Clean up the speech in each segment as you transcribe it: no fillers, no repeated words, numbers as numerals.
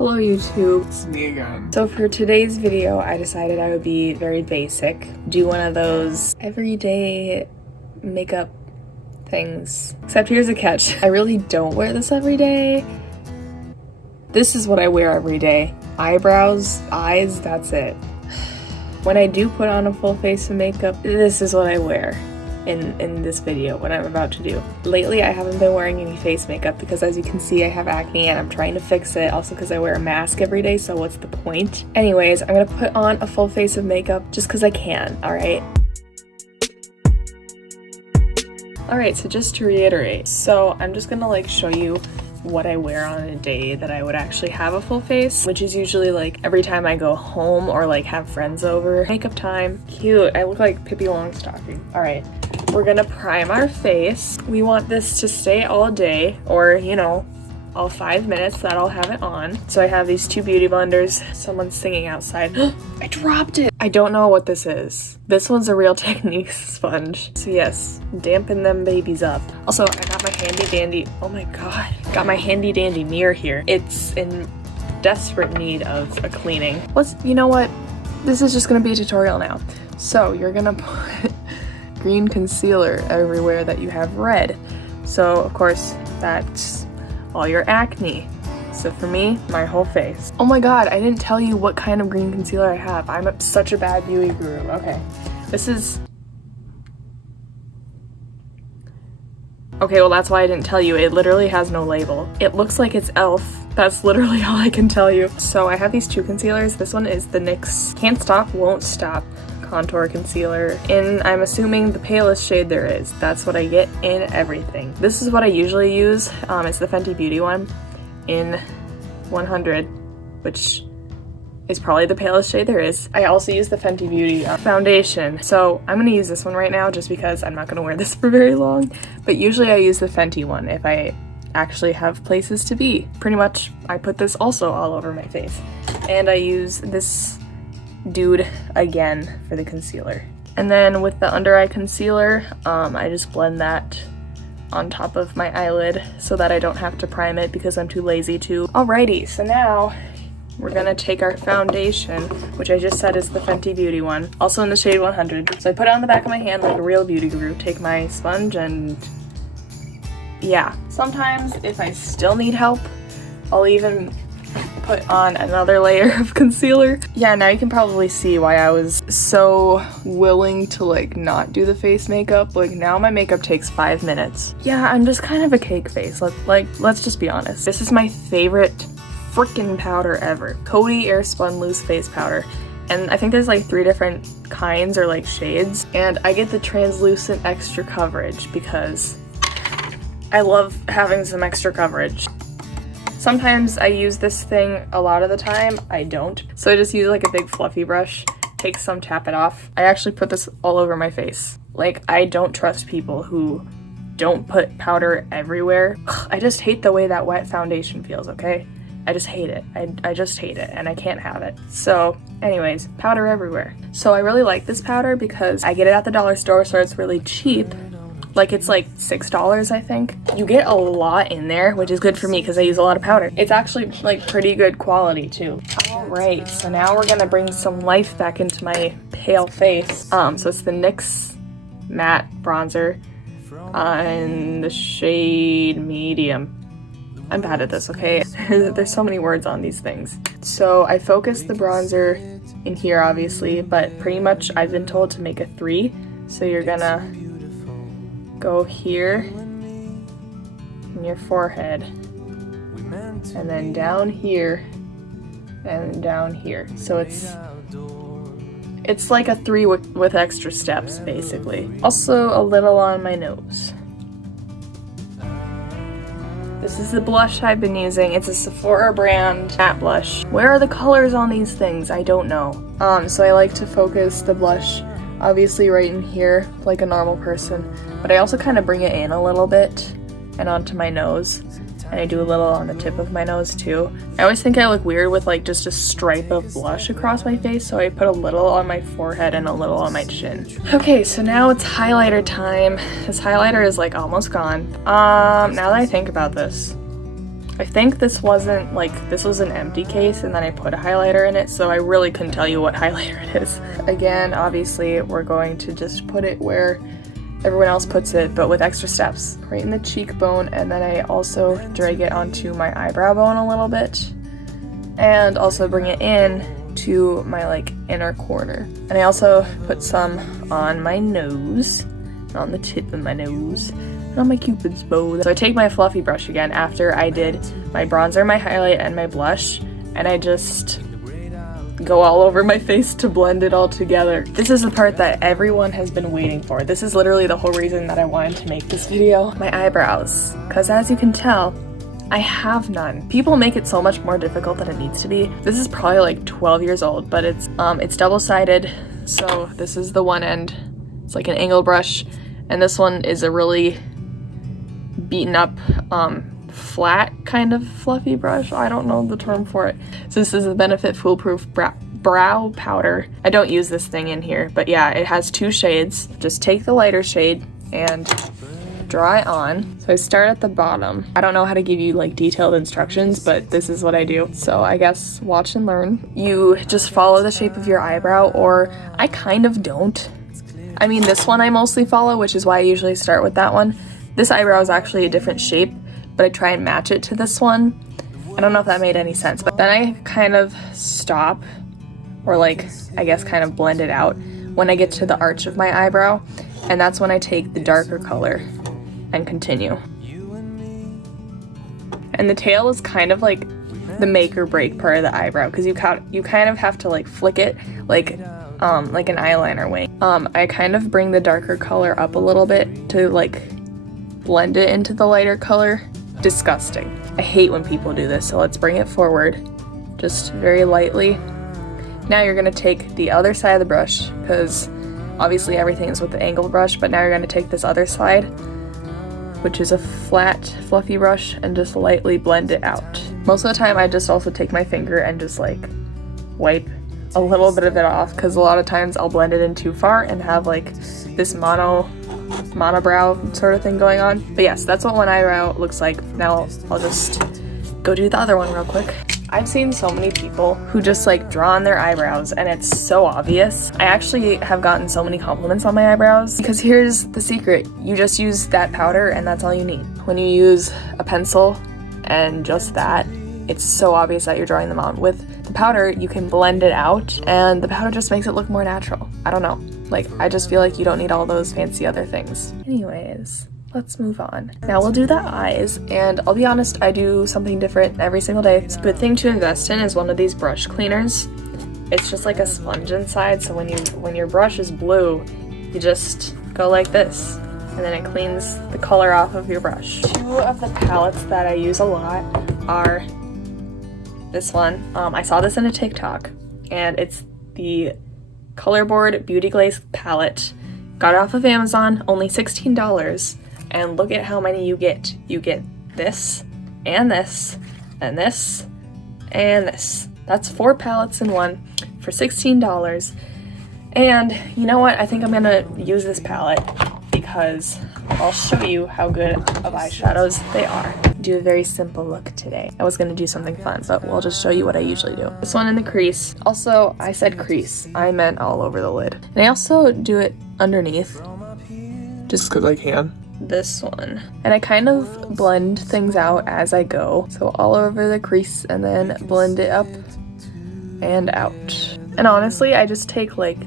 Hello YouTube. It's me again. So for today's video, I decided I would be very basic. Do one of those everyday makeup things. Except here's a catch. I really don't wear this every day. This is what I wear every day. Eyebrows, eyes, that's it. When I do put on a full face of makeup, this is what I wear in this video, what I'm about to do. Lately, I haven't been wearing any face makeup because as you can see, I have acne and I'm trying to fix it. Also because I wear a mask every day, so what's the point? Anyways, I'm gonna put on a full face of makeup just because I can, alright? Alright, so just to reiterate, so I'm just gonna like show you what I wear on a day that I would actually have a full face, which is usually like every time I go home or like have friends over. Makeup time. Cute. I look like Pippi Longstocking. Alright, we're gonna prime our face. We want this to stay all day, or you know, all 5 minutes that I'll have it on. So I have these two beauty blenders. Someone's singing outside. I dropped it! I don't know what this is. This one's a Real Techniques sponge. So yes, dampen them babies up. Also, I got my handy dandy, oh my god. Got my handy dandy mirror here. It's in desperate need of a cleaning. You know what? This is just gonna be a tutorial now. So you're gonna put green concealer everywhere that you have red. So of course, that's all your acne. So for me, my whole face. Oh my god, I didn't tell you what kind of green concealer I have. I'm such a bad beauty guru. Okay, this is... Okay, well that's why I didn't tell you. It literally has no label. It looks like it's e.l.f. That's literally all I can tell you. So I have these two concealers. This one is the NYX Can't Stop, Won't Stop contour concealer in, I'm assuming, the palest shade there is. That's what I get in everything. This is what I usually use. It's the Fenty Beauty one in 100, which is probably the palest shade there is. I also use the Fenty Beauty foundation. So I'm gonna use this one right now just because I'm not gonna wear this for very long, but usually I use the Fenty one if I actually have places to be. Pretty much I put this also all over my face. And I use this dude again for the concealer. And then with the under eye concealer, I just blend that on top of my eyelid so that I don't have to prime it because I'm too lazy to. Alrighty, so now we're gonna take our foundation, which I just said is the Fenty Beauty one, also in the shade 100. So I put it on the back of my hand like a real beauty guru, take my sponge and yeah. Sometimes if I still need help, I'll even put on another layer of concealer. Yeah, now you can probably see why I was so willing to like not do the face makeup. Like now my makeup takes 5 minutes. Yeah, I'm just kind of a cake face. Let's just be honest. This is my favorite freaking powder ever. Coty Airspun Loose Face Powder. And I think there's like 3 different kinds or like shades. And I get the translucent extra coverage because I love having some extra coverage. Sometimes I use this thing, a lot of the time I don't. So I just use like a big fluffy brush, take some, tap it off. I actually put this all over my face. Like, I don't trust people who don't put powder everywhere. I just hate the way that wet foundation feels, okay? I just hate it. I just hate it and I can't have it. So anyways, powder everywhere. So I really like this powder because I get it at the dollar store, so it's really cheap. Like it's like $6, I think. You get a lot in there, which is good for me because I use a lot of powder. It's actually like pretty good quality too. Alright, so now we're gonna bring some life back into my pale face. So it's the NYX Matte Bronzer in the shade Medium. I'm bad at this, okay? There's so many words on these things. So I focused the bronzer in here obviously, but pretty much I've been told to make a 3. So you're gonna go here in your forehead and then down here and down here. So it's like a 3 with extra steps basically. Also a little on my nose. This is the blush I've been using. It's a Sephora brand matte blush. Where are the colors on these things? I don't know. So I like to focus the blush obviously right in here like a normal person, but I also kind of bring it in a little bit and onto my nose, and I do a little on the tip of my nose too. I always think I look weird with like just a stripe of blush across my face, so I put a little on my forehead and a little on my chin. Okay, so now it's highlighter time. This highlighter is like almost gone. Now that I think about this, I think this wasn't like, this was an empty case and then I put a highlighter in it, so I really couldn't tell you what highlighter it is. Again, obviously we're going to just put it where everyone else puts it, but with extra steps. Right in the cheekbone, and then I also drag it onto my eyebrow bone a little bit, and also bring it in to my like inner corner. And I also put some on my nose, on the tip of my nose, and on my cupid's bow. So I take my fluffy brush again after I did my bronzer, my highlight, and my blush, and I just go all over my face to blend it all together. This is the part that everyone has been waiting for. This is literally the whole reason that I wanted to make this video. My eyebrows, because as you can tell, I have none. People make it so much more difficult than it needs to be. This is probably like 12 years old, but it's double-sided. So this is the one end. It's like an angled brush, and this one is a really beaten up, flat kind of fluffy brush. I don't know the term for it. So this is the Benefit Foolproof Brow Powder. I don't use this thing in here, but yeah, it has 2 shades. Just take the lighter shade and dry on. So I start at the bottom. I don't know how to give you like detailed instructions, but this is what I do. So I guess watch and learn. You just follow the shape of your eyebrow, or I kind of don't. I mean, this one I mostly follow, which is why I usually start with that one. This eyebrow is actually a different shape, but I try and match it to this one. I don't know if that made any sense, but then I kind of stop, or like, I guess kind of blend it out when I get to the arch of my eyebrow, and that's when I take the darker color and continue. And the tail is kind of like the make or break part of the eyebrow, because you kind of have to like flick it like an eyeliner wing. I kind of bring the darker color up a little bit to like blend it into the lighter color. Disgusting. I hate when people do this, so let's bring it forward just very lightly. Now you're gonna take the other side of the brush, because obviously everything is with the angled brush, but now you're gonna take this other side, which is a flat, fluffy brush, and just lightly blend it out. Most of the time I just also take my finger and just like wipe a little bit of it off, because a lot of times I'll blend it in too far and have like this monobrow sort of thing going on. But yes, that's what one eyebrow looks like. Now I'll just go do the other one real quick. I've seen so many people who just like draw on their eyebrows and it's so obvious. I actually have gotten so many compliments on my eyebrows, because here's the secret. You just use that powder and that's all you need. When you use a pencil and just that, it's so obvious that you're drawing them on. With the powder, you can blend it out, and the powder just makes it look more natural. I don't know. Like, I just feel like you don't need all those fancy other things. Anyways, let's move on. Now we'll do the eyes, and I'll be honest, I do something different every single day. It's a good thing to invest in is one of these brush cleaners. It's just like a sponge inside, so when your brush is blue, you just go like this, and then it cleans the color off of your brush. 2 of the palettes that I use a lot are this one. I saw this in a TikTok, and it's the Colorboard Beauty Glaze palette. Got it off of Amazon, only $16, and look at how many you get. You get this, and this, and this, and this. That's 4 palettes in one for $16. And you know what? I think I'm gonna use this palette because I'll show you how good of eyeshadows they are. Do a very simple look today. I was gonna do something fun, but we'll just show you what I usually do. This one in the crease. Also, I said crease. I meant all over the lid. And I also do it underneath. Just because I can. This one. And I kind of blend things out as I go. So all over the crease and then blend it up and out. And honestly, I just take like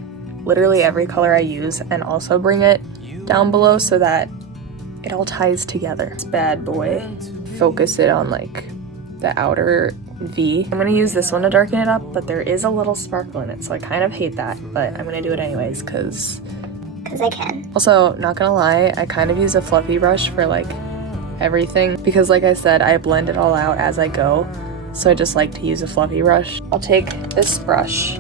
literally every color I use and also bring it down below so that it all ties together. This bad boy. Focus it on like the outer V. I'm gonna use this one to darken it up, but there is a little sparkle in it, so I kind of hate that, but I'm gonna do it anyways because I can. Also, not gonna lie, I kind of use a fluffy brush for like everything, because like I said, I blend it all out as I go, so I just like to use a fluffy brush. I'll take this brush,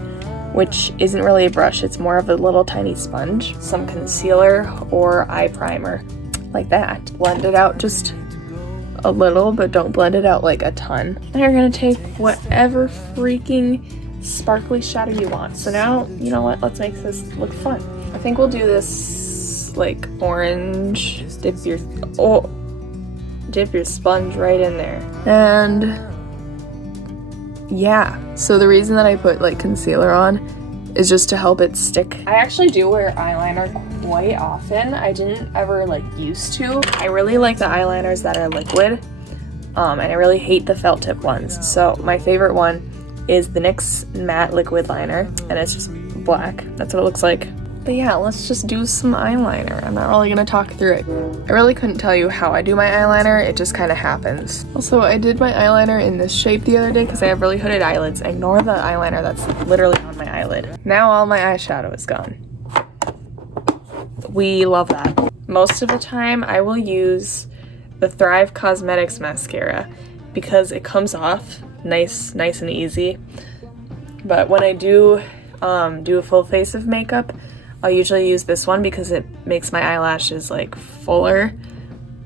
which isn't really a brush, it's more of a little tiny sponge, some concealer or eye primer, like that. Blend it out just a little, but don't blend it out like a ton. Now you're gonna take whatever freaking sparkly shadow you want. So now, you know what, let's make this look fun. I think we'll do this like orange, dip your sponge right in there. And yeah, so the reason that I put like concealer on is just to help it stick. I actually do wear eyeliner quite often. I didn't ever like used to. I really like the eyeliners that are liquid, and I really hate the felt tip ones. So my favorite one is the NYX matte liquid liner, and it's just black. That's what it looks like. But yeah, let's just do some eyeliner. I'm not really gonna talk through it. I really couldn't tell you how I do my eyeliner, it just kind of happens. Also, I did my eyeliner in this shape the other day because I have really hooded eyelids. Ignore the eyeliner that's literally on my eyelid. Now all my eyeshadow is gone. We love that. Most of the time, I will use the Thrive Cosmetics mascara because it comes off nice and easy. But when I do a full face of makeup, I'll usually use this one because it makes my eyelashes like fuller.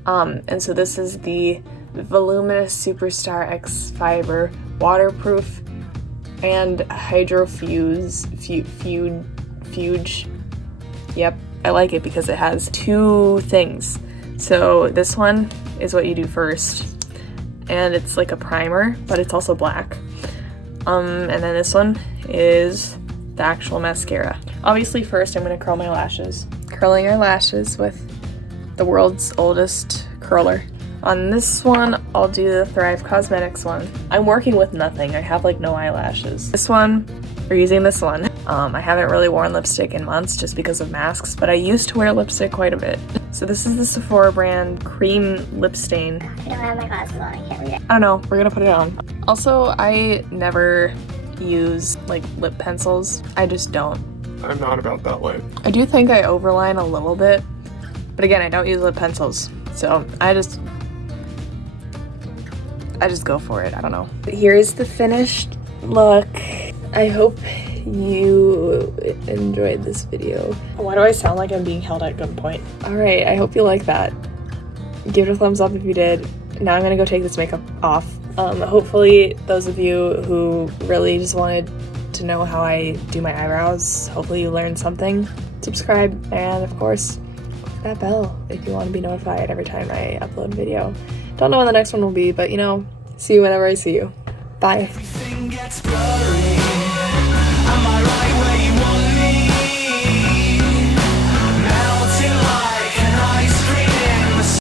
And so this is the Voluminous Superstar X Fiber Waterproof and Hydrofuge. Yep, I like it because it has two things. So this one is what you do first, and it's like a primer, but it's also black. And then this one is the actual mascara. Obviously first I'm going to curl my lashes. Curling our lashes with the world's oldest curler. On this one, I'll do the Thrive Cosmetics one. I'm working with nothing. I have like no eyelashes. This one, we're using this one. I haven't really worn lipstick in months just because of masks, but I used to wear lipstick quite a bit. So this is the Sephora brand Cream Lip Stain. I don't have my glasses on, I can't read it. I don't know, we're gonna put it on. Also, I never use like lip pencils. I just don't. I'm not about that life. I do think I overline a little bit, but again, I don't use lip pencils. So I just go for it. I don't know. Here's the finished look. I hope you enjoyed this video. Why do I sound like I'm being held at gunpoint? Alright, I hope you like that. Give it a thumbs up if you did. Now I'm gonna go take this makeup off. Hopefully those of you who really just wanted to know how I do my eyebrows, hopefully you learned something. Subscribe, and of course, click that bell if you want to be notified every time I upload a video. Don't know when the next one will be, but you know, see you whenever I see you. Bye.